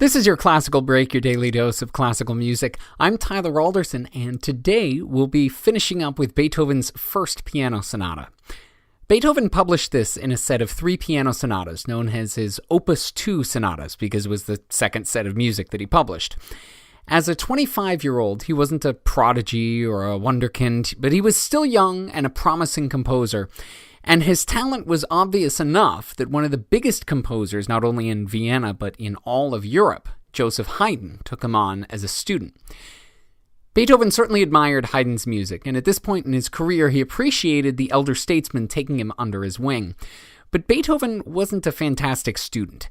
This is your Classical Break, your daily dose of classical music. I'm Tyler Alderson, and today we'll be finishing up with Beethoven's first piano sonata. Beethoven published this in a set of 3 piano sonatas, known as his Opus 2 sonatas, because it was the second set of music that he published. As a 25-year-old, he wasn't a prodigy or a wunderkind, but he was still young and a promising composer. And his talent was obvious enough that one of the biggest composers, not only in Vienna but in all of Europe, Joseph Haydn, took him on as a student. Beethoven certainly admired Haydn's music, and at this point in his career he appreciated the elder statesman taking him under his wing. But Beethoven wasn't a fantastic student.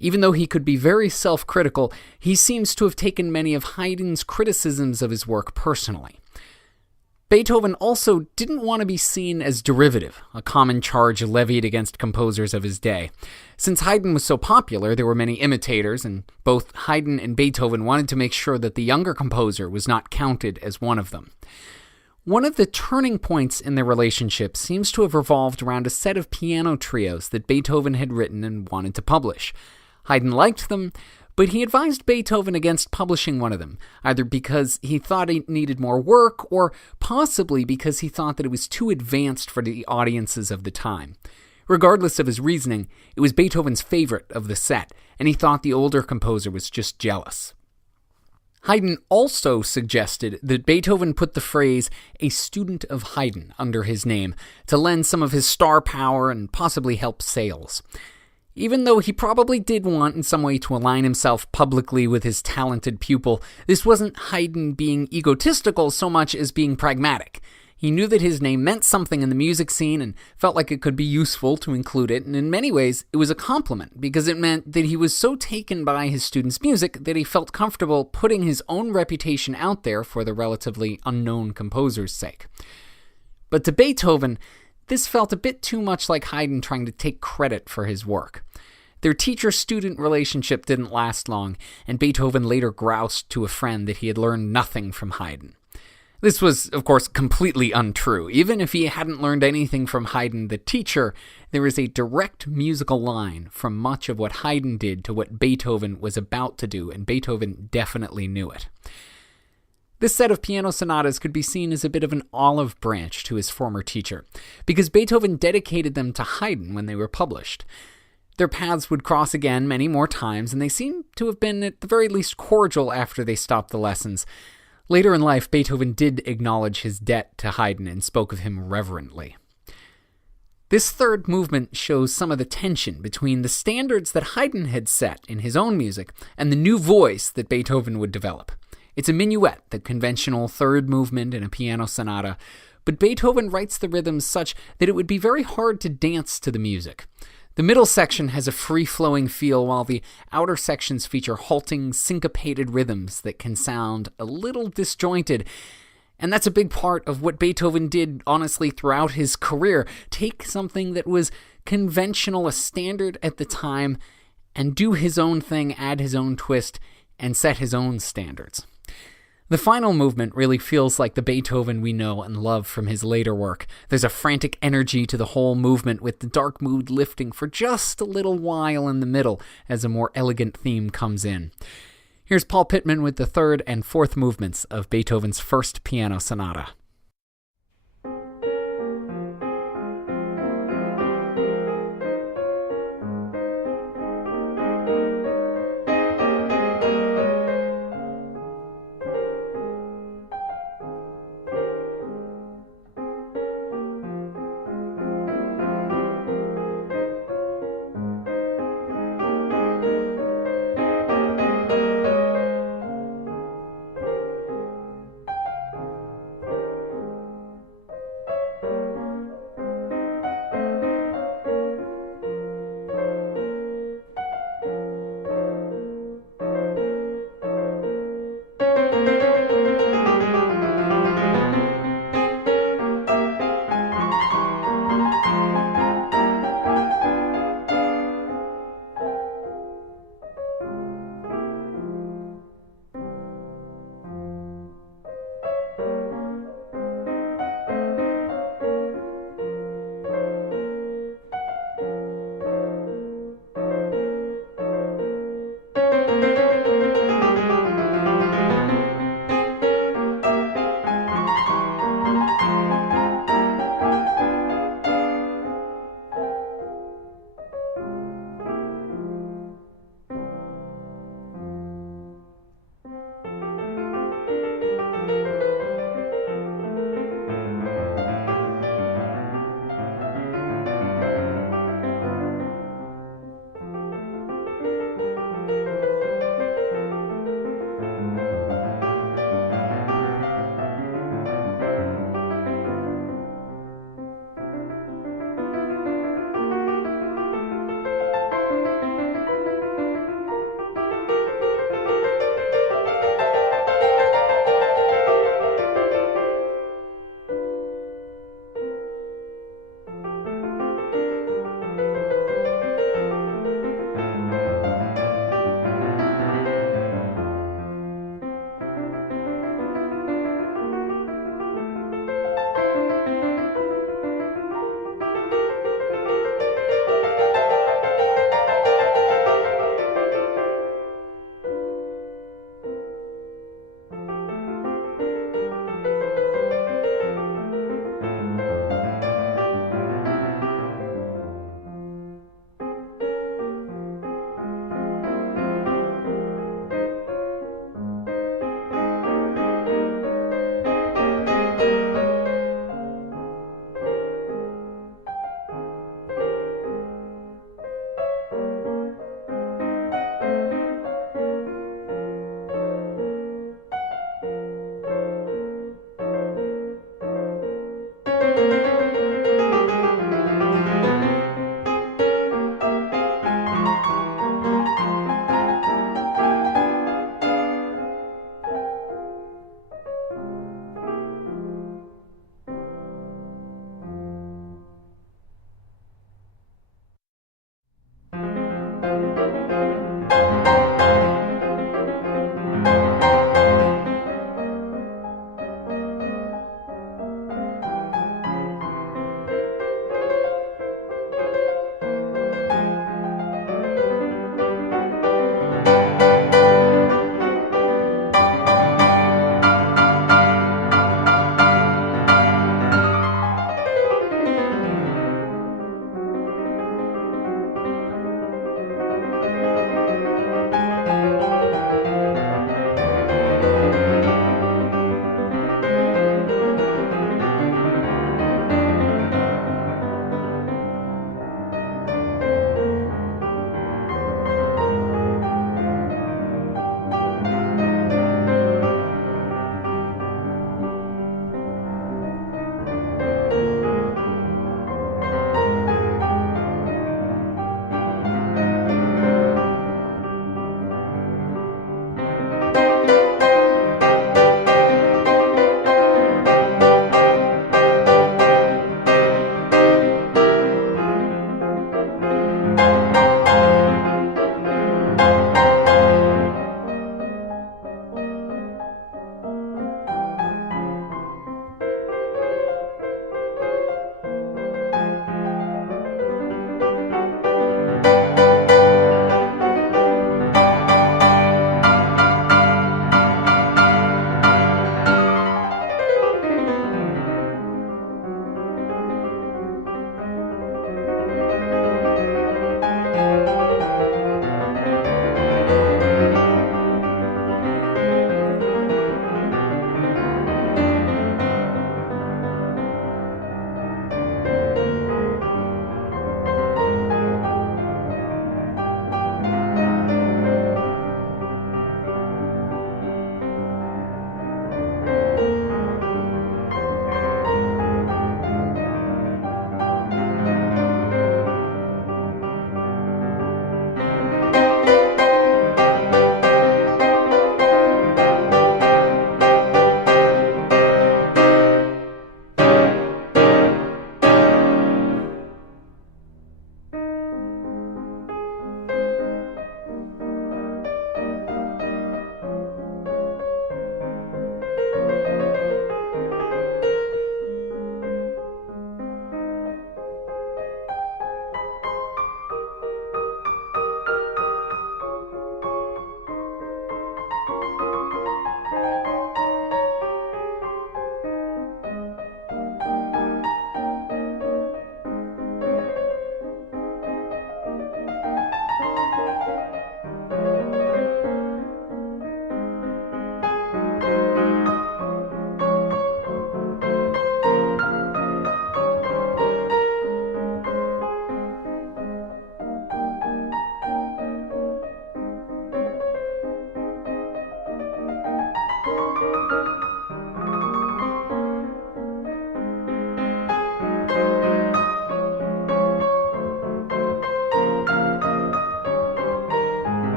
Even though he could be very self-critical, he seems to have taken many of Haydn's criticisms of his work personally. Beethoven also didn't want to be seen as derivative, a common charge levied against composers of his day. Since Haydn was so popular, there were many imitators, and both Haydn and Beethoven wanted to make sure that the younger composer was not counted as one of them. One of the turning points in their relationship seems to have revolved around a set of piano trios that Beethoven had written and wanted to publish. Haydn liked them, but he advised Beethoven against publishing one of them, either because he thought it needed more work or possibly because he thought that it was too advanced for the audiences of the time. Regardless of his reasoning, it was Beethoven's favorite of the set, and he thought the older composer was just jealous. Haydn also suggested that Beethoven put the phrase "a student of Haydn" under his name to lend some of his star power and possibly help sales. Even though he probably did want in some way to align himself publicly with his talented pupil, this wasn't Haydn being egotistical so much as being pragmatic. He knew that his name meant something in the music scene and felt like it could be useful to include it, and in many ways it was a compliment because it meant that he was so taken by his students' music that he felt comfortable putting his own reputation out there for the relatively unknown composer's sake. But to Beethoven, this felt a bit too much like Haydn trying to take credit for his work. Their teacher-student relationship didn't last long, and Beethoven later groused to a friend that he had learned nothing from Haydn. This was, of course, completely untrue. Even if he hadn't learned anything from Haydn the teacher, there is a direct musical line from much of what Haydn did to what Beethoven was about to do, and Beethoven definitely knew it. This set of piano sonatas could be seen as a bit of an olive branch to his former teacher, because Beethoven dedicated them to Haydn when they were published. Their paths would cross again many more times, and they seem to have been at the very least cordial after they stopped the lessons. Later in life, Beethoven did acknowledge his debt to Haydn and spoke of him reverently. This third movement shows some of the tension between the standards that Haydn had set in his own music and the new voice that Beethoven would develop. It's a minuet, the conventional third movement in a piano sonata, but Beethoven writes the rhythms such that it would be very hard to dance to the music. The middle section has a free-flowing feel, while the outer sections feature halting, syncopated rhythms that can sound a little disjointed. And that's a big part of what Beethoven did, honestly, throughout his career. Take something that was conventional, a standard at the time, and do his own thing, add his own twist, and set his own standards. The final movement really feels like the Beethoven we know and love from his later work. There's a frantic energy to the whole movement, with the dark mood lifting for just a little while in the middle as a more elegant theme comes in. Here's Paul Pittman with the third and fourth movements of Beethoven's first piano sonata.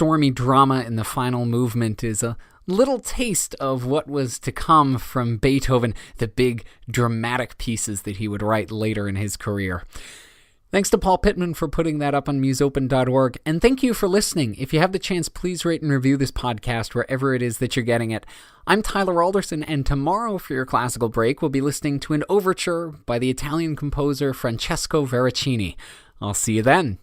stormy drama in the final movement is a little taste of what was to come from Beethoven, the big dramatic pieces that he would write later in his career. Thanks to Paul Pittman for putting that up on musopen.org, and thank you for listening. If you have the chance, please rate and review this podcast wherever it is that you're getting it. I'm Tyler Alderson, and tomorrow for your classical break, we'll be listening to an overture by the Italian composer Francesco Veracini. I'll see you then.